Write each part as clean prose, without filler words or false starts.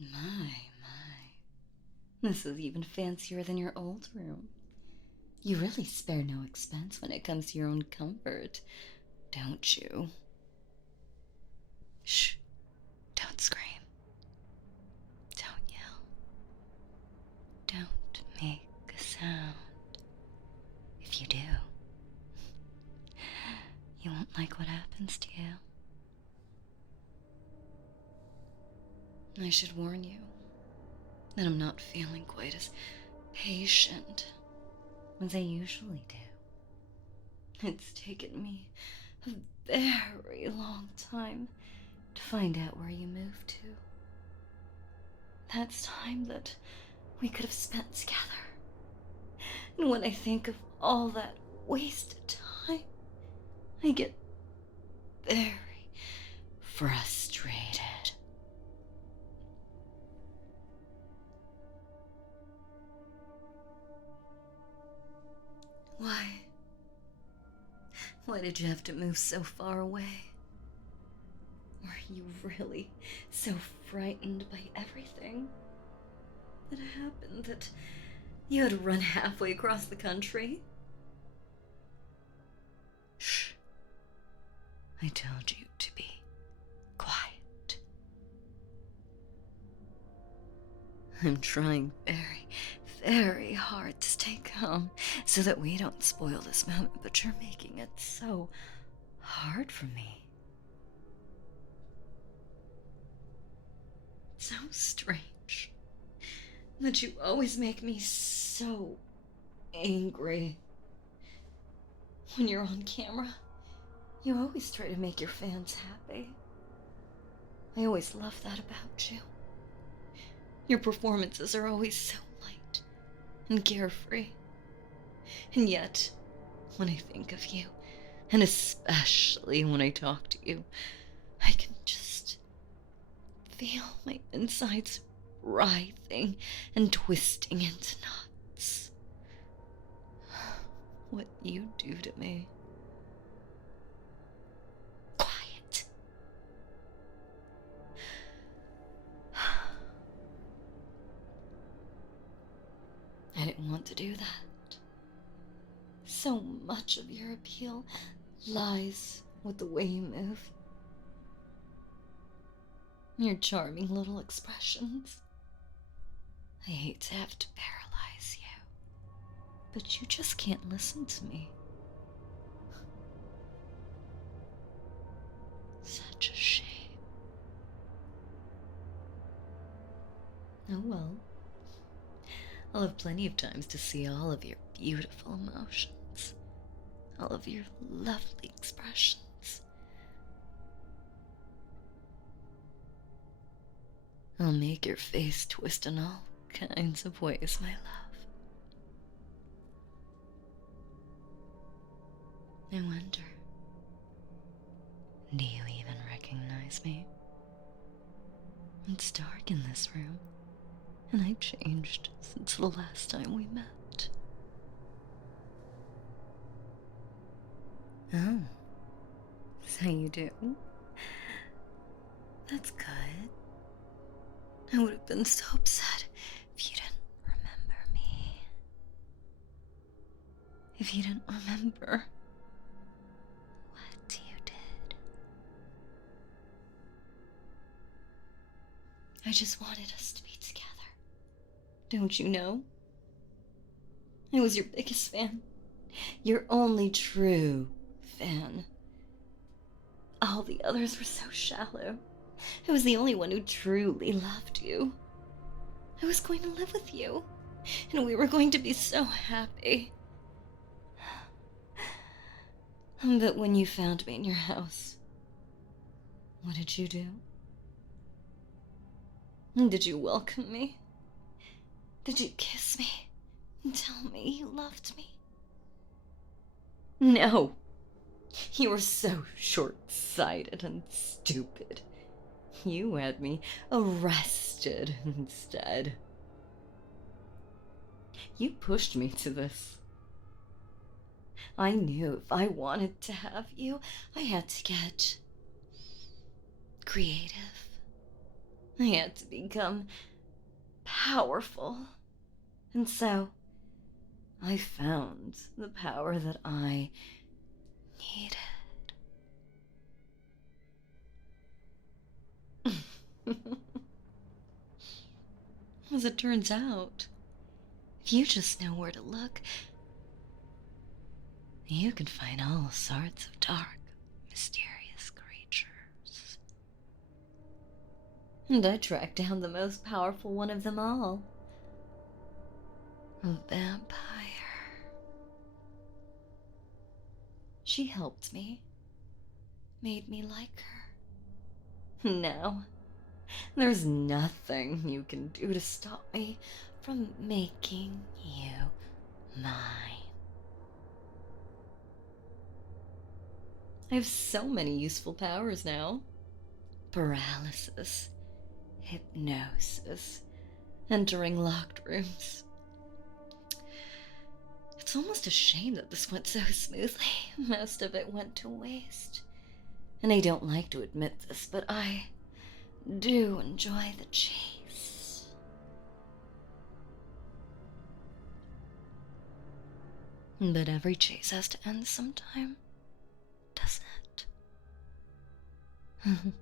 My. This is even fancier than your old room. You really spare no expense when it comes to your own comfort, don't you? Shh. Don't scream. Don't yell. Don't make a sound. If you do, you won't like what happens to you. I should warn you that I'm not feeling quite as patient as I usually do. It's taken me a very long time to find out where you moved to. That's time that we could have spent together. And when I think of all that wasted time, I get very frustrated. Why? Why did you have to move so far away? Were you really so frightened by everything that happened that you had to run halfway across the country? Shh. I told you to be quiet. I'm trying very hard to stay calm so that we don't spoil this moment, but you're making it so hard for me. So strange that you always make me so angry. When you're on camera, you always try to make your fans happy. I always love that about you. Your performances are always so light and carefree. And yet, when I think of you, and especially when I talk to you, I can just feel my insides writhing and twisting into knots. What you do to me. Quiet. I didn't want to do that. So much of your appeal lies with the way you move. Your charming little expressions. I hate to have to paralyze you, but you just can't listen to me. Such a shame. Oh well. I'll have plenty of times to see all of your beautiful emotions, all of your lovely expressions. I'll make your face twist in all kinds of ways, my love. I wonder, do you even recognize me? It's dark in this room, and I've changed since the last time we met. Oh, so you do? That's good. I would have been so upset if you didn't remember me. If you didn't remember what you did. I just wanted us to be together. Don't you know? I was your biggest fan. Your only true fan. All the others were so shallow. I was the only one who truly loved you. I was going to live with you, and we were going to be so happy. But when you found me in your house, what did you do? Did you welcome me? Did you kiss me and tell me you loved me? No. You were so short-sighted and stupid. You had me arrested instead. You pushed me to this. I knew if I wanted to have you, I had to get creative. I had to become powerful. And so, I found the power that I needed. As it turns out, if you just know where to look, you can find all sorts of dark, mysterious creatures. And I tracked down the most powerful one of them all. A vampire. She helped me. Made me like her. Now, there's nothing you can do to stop me from making you mine. I have so many useful powers now. Paralysis, hypnosis, entering locked rooms. It's almost a shame that this went so smoothly. Most of it went to waste. And I don't like to admit this, but I do enjoy the chase. But every chase has to end sometime, doesn't it?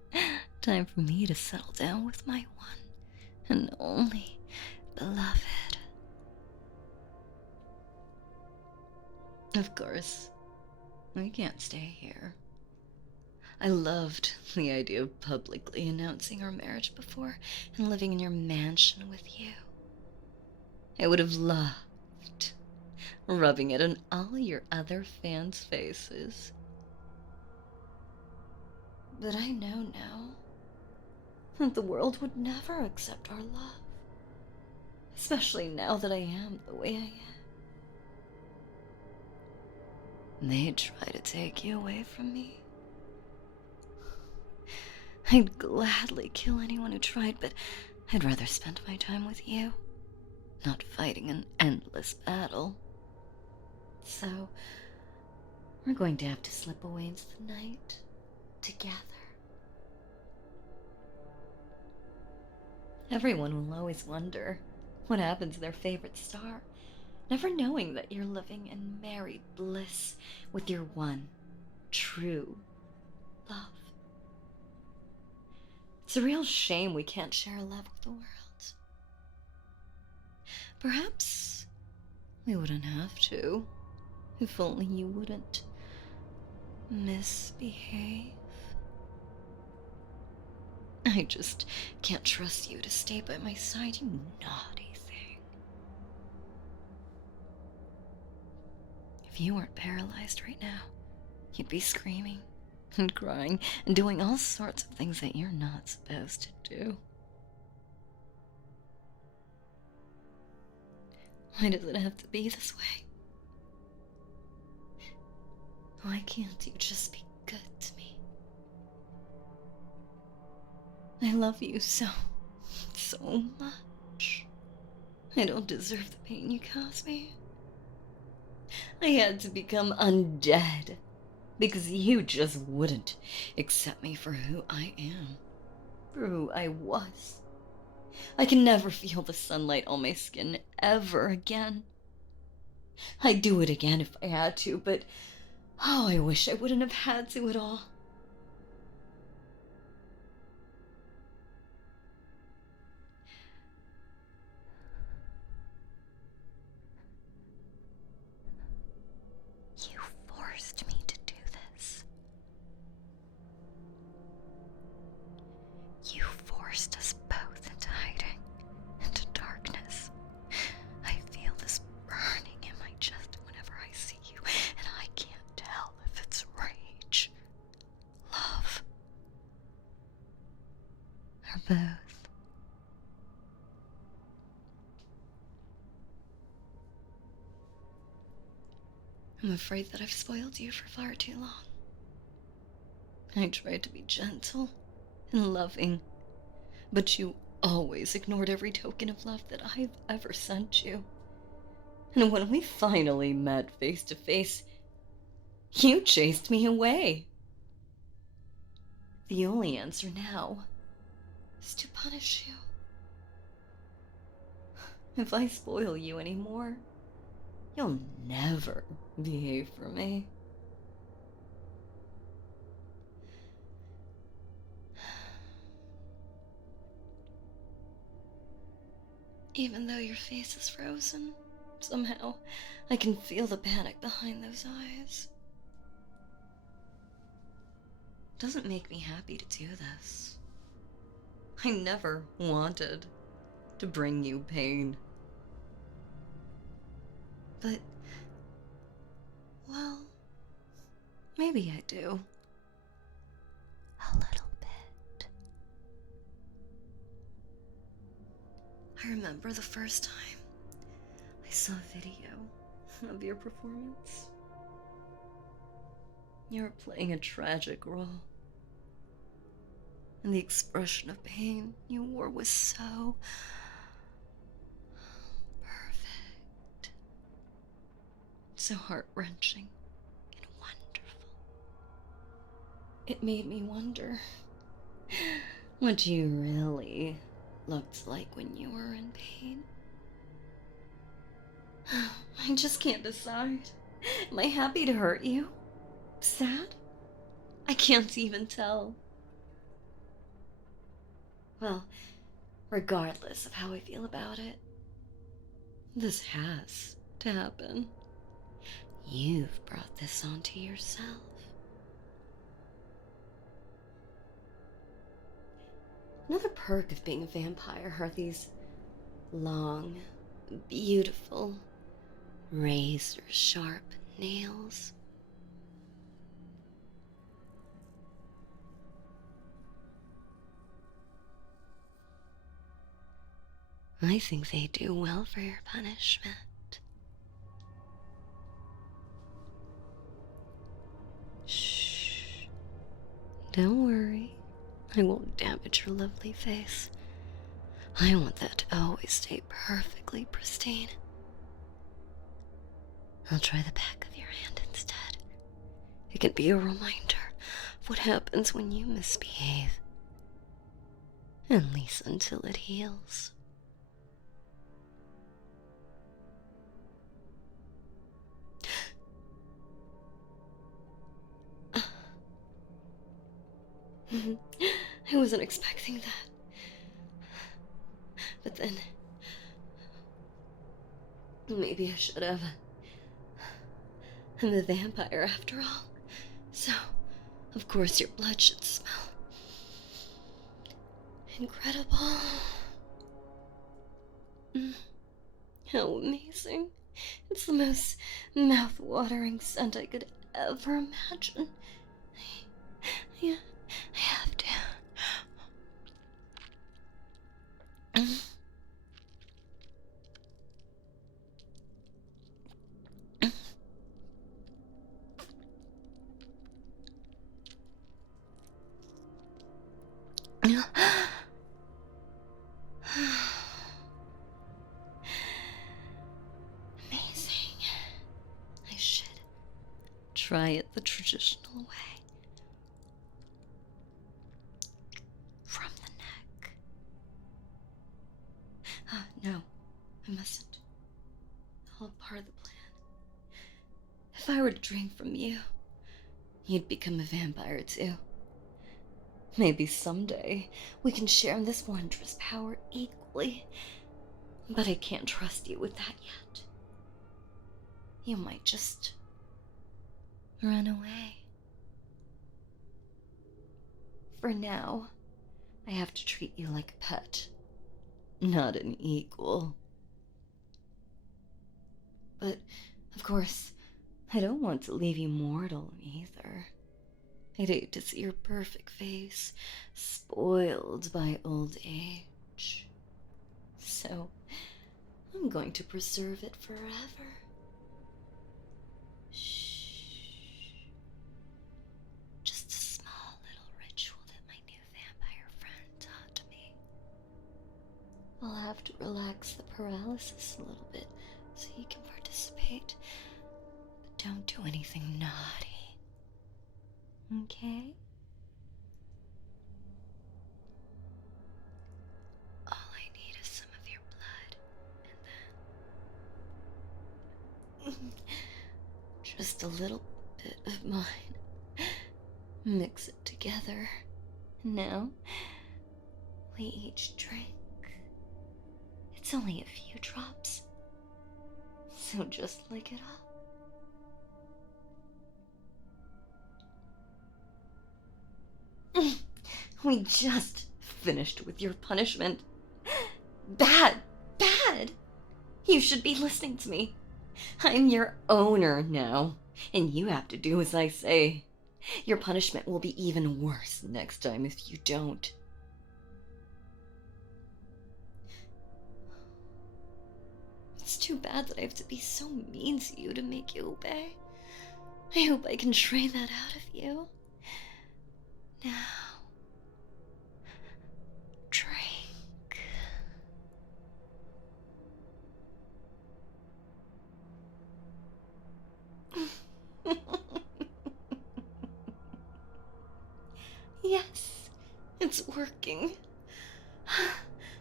Time for me to settle down with my one and only beloved. Of course, I can't stay here. I loved the idea of publicly announcing our marriage before and living in your mansion with you. I would have loved rubbing it on all your other fans' faces. But I know now that the world would never accept our love, especially now that I am the way I am. They'd try to take you away from me. I'd gladly kill anyone who tried, but I'd rather spend my time with you, not fighting an endless battle. So, we're going to have to slip away into the night together. Everyone will always wonder what happened to their favorite star, never knowing that you're living in married bliss with your one true love. It's a real shame we can't share love with the world. Perhaps we wouldn't have to, if only you wouldn't misbehave. I just can't trust you to stay by my side, you naughty thing. If you weren't paralyzed right now, you'd be screaming and crying and doing all sorts of things that you're not supposed to do. Why does it have to be this way? Why can't you just be good to me? I love you so much. I don't deserve the pain you caused me. I had to become undead because you just wouldn't accept me for who I am, for who I was. I can never feel the sunlight on my skin ever again. I'd do it again if I had to, but oh, I wish I wouldn't have had to at all. You forced me to do this. You forced us both into hiding, into darkness. I feel this burning in my chest whenever I see you, and I can't tell if it's rage, love, or both. I'm afraid that I've spoiled you for far too long. I tried to be gentle and loving, but you always ignored every token of love that I've ever sent you. And when we finally met face to face, you chased me away. The only answer now is to punish you. If I spoil you anymore, you'll never behave for me. Even though your face is frozen, somehow I can feel the panic behind those eyes. It doesn't make me happy to do this. I never wanted to bring you pain. But, well, maybe I do. A little bit. I remember the first time I saw a video of your performance. You were playing a tragic role. And the expression of pain you wore was so perfect. So heart-wrenching and wonderful. It made me wonder what you really looked like when you were in pain. I just can't decide. Am I happy to hurt you? Sad? I can't even tell. Well, regardless of how I feel about it, this has to happen. You've brought this onto yourself. Another perk of being a vampire are these long, beautiful, razor-sharp nails. I think they do well for your punishment. Shh. Don't worry. I won't damage your lovely face. I want that to always stay perfectly pristine. I'll try the back of your hand instead. It can be a reminder of what happens when you misbehave. At least until it heals. I wasn't expecting that. But then, maybe I should have. I'm a vampire after all. So, of course your blood should smell incredible. How amazing. It's the most mouth-watering scent I could ever imagine. I have to. Amazing. I should try it the traditional way. From the neck. No, I mustn't. All part of the plan. If I were to drink from you, you'd become a vampire too. Maybe someday we can share this wondrous power equally. But I can't trust you with that yet. You might just run away. For now, I have to treat you like a pet, not an equal. But, of course, I don't want to leave you mortal either. I'd hate to see your perfect face spoiled by old age. So, I'm going to preserve it forever. Shh. Just a small little ritual that my new vampire friend taught me. I'll have to relax the paralysis a little bit so you can participate. But don't do anything naughty. Okay? Just a little bit of mine. Mix it together. Now, we each drink. It's only a few drops, so just lick it up. We just finished with your punishment. Bad, bad. You should be listening to me. I'm your owner now, and you have to do as I say. Your punishment will be even worse next time if you don't. It's too bad that I have to be so mean to you to make you obey. I hope I can train that out of you. Now, drink. Yes, it's working.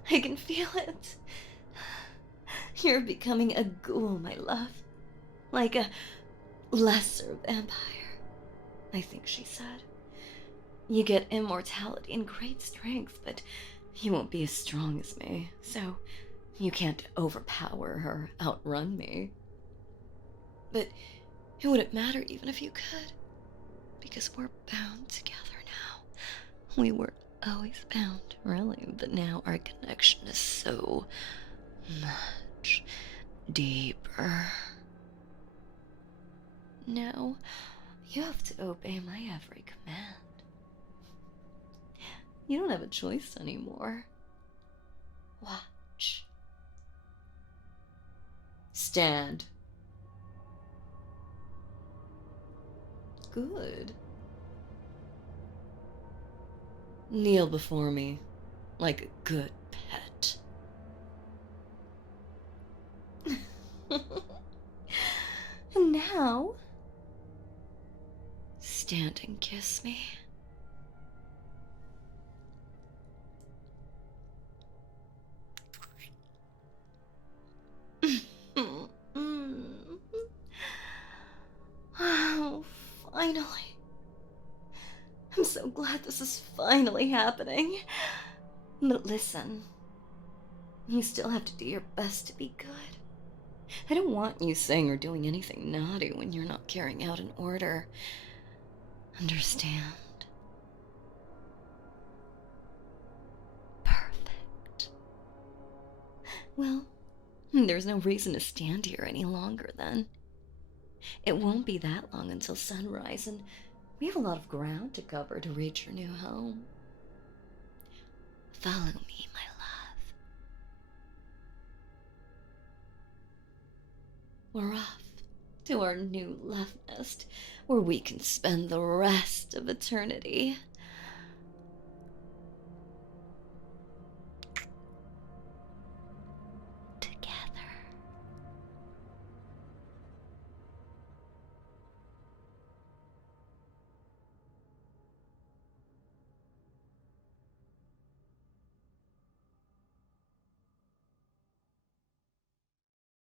I can feel it. You're becoming a ghoul, my love. Like a lesser vampire, I think she said. You get immortality and great strength, but you won't be as strong as me, so you can't overpower or outrun me. But it wouldn't matter even if you could, because we're bound together now. We were always bound, really, but now our connection is so much deeper. Now, you have to obey my every command. You don't have a choice anymore. Watch. Stand. Good. Kneel before me, like a good pet. And now, stand and kiss me. Oh, finally. I'm so glad this is finally happening. But listen, you still have to do your best to be good. I don't want you saying or doing anything naughty when you're not carrying out an order. Understand? Perfect. Well, there's no reason to stand here any longer then. It won't be that long until sunrise, and we have a lot of ground to cover to reach your new home. Follow me, my love. We're off to our new love nest, where we can spend the rest of eternity.